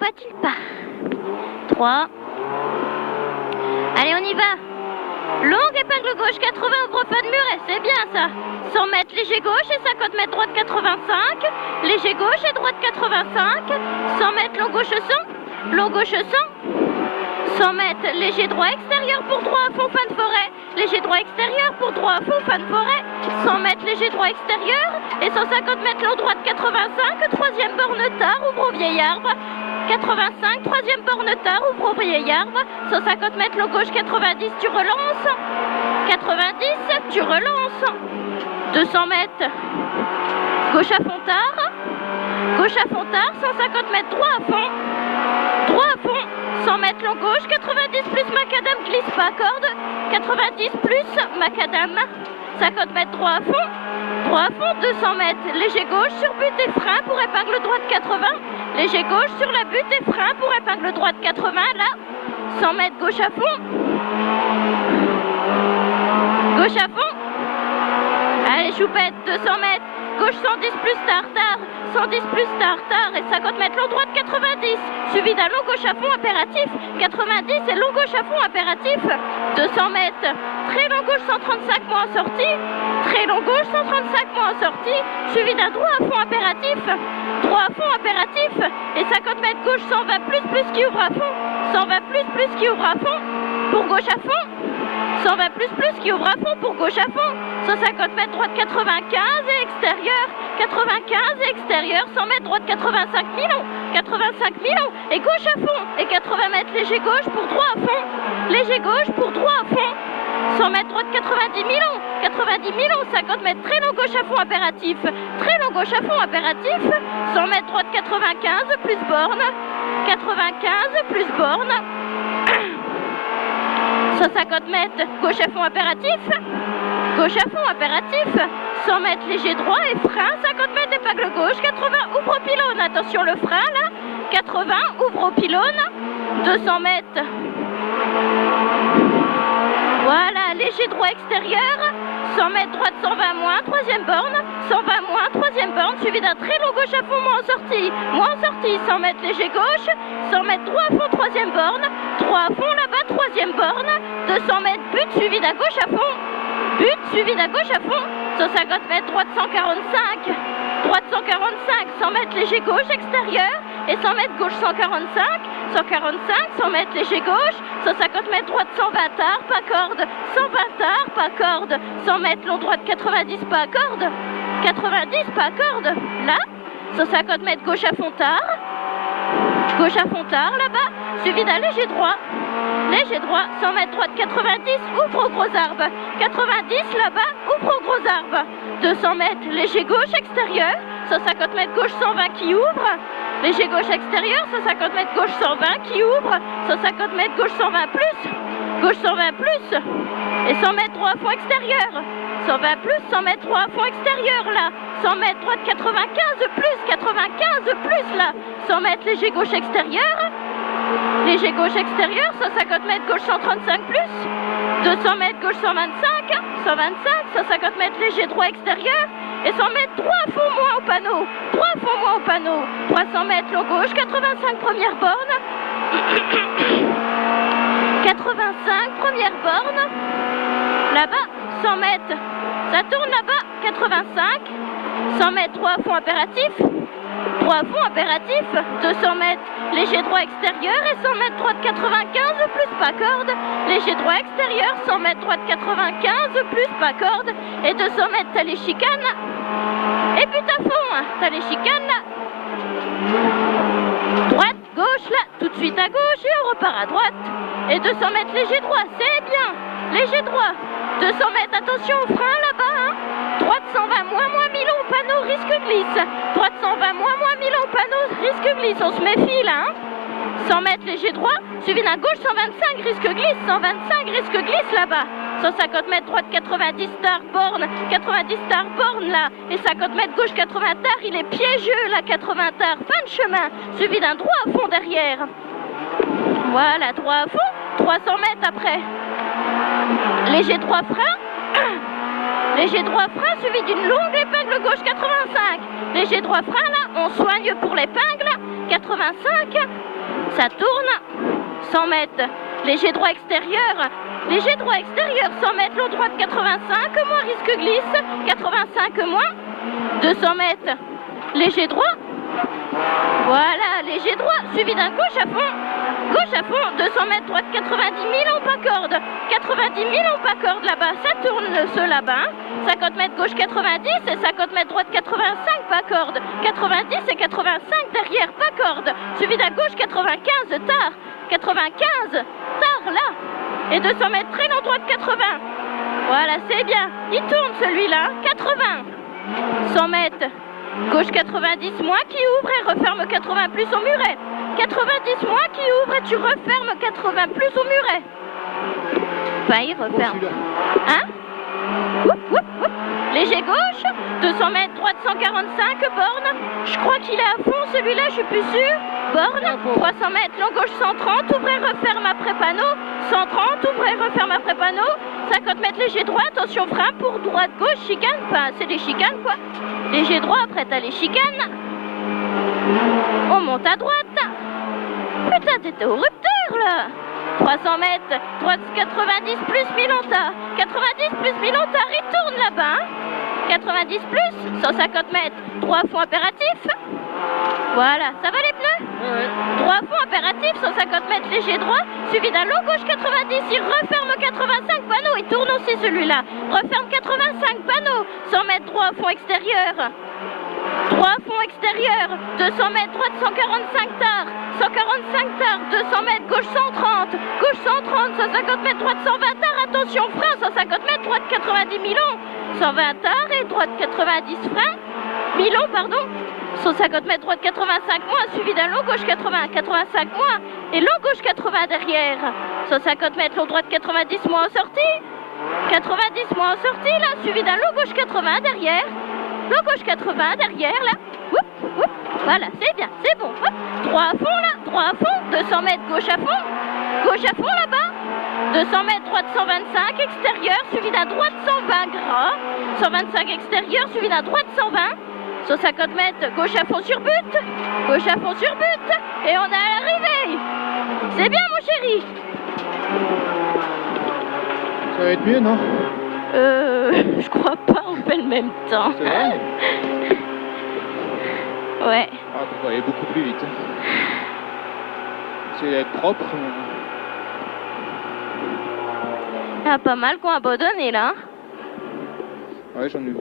bat-il pas? 3. Allez, on y va. Longue épingle gauche 80, ouvre pas de muret, c'est bien ça. 100 mètres léger gauche et 50 mètres droite 85. Léger gauche et droite 85. 100 mètres long gauche 100. Long gauche 100. 100 mètres léger droit extérieur pour droit à fond fin de forêt. Léger droit extérieur pour droit à fond fin de forêt. 100 mètres léger droit extérieur et 150 mètres long droite 85. Troisième borne tard, ouvre au vieil arbre. 85, troisième borne tard, ouvre au vieil arbre. 150 mètres long gauche 90, tu relances. 90, tu relances. 200 mètres gauche à fond tard. Gauche à fond tard, 150 mètres droit à fond. Droit à fond. 100 mètres long gauche, 90 plus macadam, glisse pas corde. 90 plus macadam. 50 mètres droit à fond. Droit à fond, 200 mètres. Léger gauche sur but et frein pour épingle droite 80. Léger gauche sur la butte et frein pour épingle droite 80. Là, 100 mètres gauche à fond. Gauche à fond. Allez, choupette, 200 mètres. Gauche 110 plus tartare. 110 plus tartare et 50 mètres long droite 90. Suivi d'un long gauche à fond impératif. 90 et long gauche à fond impératif. 200 mètres. Très long gauche 135 mois en sortie. Très long gauche 135 mois en sortie. Suivi d'un droit à fond impératif. Droit à fond impératif. Et 50 mètres gauche 120 plus qui ouvre à fond. 120 plus qui ouvre à fond. Pour gauche à fond. 120 plus qui ouvre à fond pour gauche à fond. 150 mètres droite 95 et extérieur. 95 et extérieur. 100 mètres droite 85 milons. 85 milons et gauche à fond. Et 80 mètres léger gauche pour droit à fond. Léger gauche pour droit à fond. 100 mètres droite 90 milons. 90 milons. 50 mètres très long gauche à fond impératif. Très long gauche à fond impératif. 100 mètres droite 95 plus borne. 95 plus borne. 150 mètres gauche à fond impératif. Gauche à fond impératif. 100 mètres léger droit et frein. 50 mètres épingle gauche. 80 ouvre au pylône. Attention le frein là. 80 ouvre au pylône. 200 mètres. Voilà, léger droit extérieur. 100 mètres droite 120 moins. Troisième borne. 120 moins. Troisième borne. Suivi d'un très long gauche à fond moins en sortie. Moins en sortie. 100 mètres léger gauche. 100 mètres droit à fond. Troisième borne. Droit à fond là-bas. Troisième borne. 200 mètres but suivi d'un gauche à fond. But suivi d'un gauche à fond. 150 mètres droite 145. Droite 145. 100 mètres léger gauche extérieur. Et 100 mètres gauche 145. 145. 100 mètres léger gauche. 150 mètres droite 120 tard. Pas corde. 120 tard. Pas corde. 100 mètres long droite 90. Pas corde. 90. Pas corde. Là. 150 mètres gauche à fond tard. Gauche à fond tard là-bas. Suivi d'un léger droit. Léger droit, 100 mètres droite 90, ouvre au gros arbre. 90 là-bas, ouvre au gros arbre. 200 mètres, léger gauche extérieur. 150 mètres gauche 120 qui ouvre. Léger gauche extérieur, 150 mètres gauche 120 qui ouvre. 150 mètres gauche 120 plus. Gauche 120 plus. Et 100 mètres droit à fond extérieur. 120 plus, 100 mètres droit à fond extérieur là. 100 mètres droite 95 plus, 95 plus là. 100 mètres léger gauche extérieur. Léger gauche extérieur, 150 mètres gauche 135 plus. 200 mètres gauche 125. 125, 150 mètres léger droit extérieur. Et 100 mètres droit à fond moins au panneau. Droit à fond moins au panneau. 300 mètres long gauche, 85 première borne. 85 première borne. Là-bas, 100 mètres. Ça tourne là-bas, 85. 100 mètres droit à fond impératif. Droit à fond impératif. 200 mètres léger droit extérieur et 100 mètres droite 95 plus pas corde. Léger droit extérieur, 100 mètres droite 95 plus pas corde. Et 200 mètres t'as les chicanes. Et puis à fond, t'as les chicanes là. Droite, gauche là, tout de suite à gauche et on repart à droite. Et 200 mètres léger droit, c'est bien. Léger droit. 200 mètres, attention au frein là-bas. Hein. Droite 120 moins 1000 au panneau, risque glisse. Droite 120 moins 1000 au panneau, risque glisse. On se méfie là. Hein. 100 mètres léger droit, suivi d'un gauche 125, risque glisse. 125, risque glisse là-bas. 150 mètres droite 90 tard borne, 90 tard borne là. Et 50 mètres gauche 80 tard, il est piégeux là, 80 tard. Fin de chemin, suivi d'un droit à fond derrière. Voilà, droit à fond, 300 mètres après. Léger droit frein. Léger droit frein suivi d'une longue épingle gauche 85. Léger droit frein là, on soigne pour l'épingle. 85. Ça tourne. 100 mètres. Léger droit extérieur. Léger droit extérieur. 100 mètres. Long droite 85. Moins risque glisse. 85 moins. 200 mètres. Léger droit. Voilà. Léger droit. Suivi d'un gauche à fond. Gauche à fond. 200 mètres. Droite 90 000. On pas corde. 90 000. On pas corde là-bas. Ça tourne ce là-bas. 50 mètres gauche 90 et 50 mètres droite 85, pas corde. 90 et 85 derrière, pas corde. Suivi d'un gauche 95, tard. 95, tard là. Et 200 mètres très long droite 80. Voilà, c'est bien. Il tourne celui-là. 80. 100 mètres. Gauche 90 moins qui ouvre et referme 80 plus au muret. 90 moins qui ouvre et tu refermes 80 plus au muret. Enfin, il referme. Hein? Oup, oup, oup. Léger gauche, 200 mètres, droite 145, borne. Je crois qu'il est à fond celui-là, je suis plus sûre. Borne, 300 mètres, long gauche 130, ouvrez, referme après panneau. 130, ouvrez, referme après panneau. 50 mètres léger droit, attention frein pour droite gauche, chicane. Enfin, c'est des chicanes quoi. Léger droit, prête à les chicanes. On monte à droite. Putain, t'étais au rupteur là. 300 mètres, droite 90 plus 1000 en tas. 90 plus 1000 en tas, il tourne là-bas. 90 plus, 150 mètres, droit fond impératif. Voilà, ça va les pneus? Droit fond impératif, 150 mètres léger droit, suivi d'un long gauche 90, il referme 85 panneaux, il tourne aussi celui-là. Referme 85 panneaux, 100 mètres droit fond extérieur. Droit fond extérieur, 200 mètres droite 145 tard, 145 tard, 200 mètres gauche 130, gauche 130, 150 mètres droite 120 tard, attention frein, 150 mètres droite 90 milons, 120 tard et droite 90 frein, milons pardon, 150 mètres droite 85 moins, suivi d'un long gauche 80, 85 moins et long gauche 80 derrière, 150 mètres long droite 90 moins en sortie, 90 moins en sortie là, suivi d'un long gauche 80 derrière. Long gauche 80 derrière là. Oup, oup. Voilà, c'est bien, c'est bon. Hop. Droit à fond là, droit à fond. 200 mètres gauche à fond. Gauche à fond là-bas. 200 mètres droite 125 extérieur suivi d'un droite 120 gras. 125 extérieur suivi d'un droite 120. 150 mètres gauche à fond sur but. Gauche à fond sur but. Et on est à l'arrivée. C'est bien mon chéri. Ça va être mieux, non? Je crois pas, on fait le même temps. C'est vrai? Ouais. Ah, on va aller beaucoup plus vite. C'est d'être propre. Il y a pas mal qu'on a abandonné là. Ouais, j'en ai vu.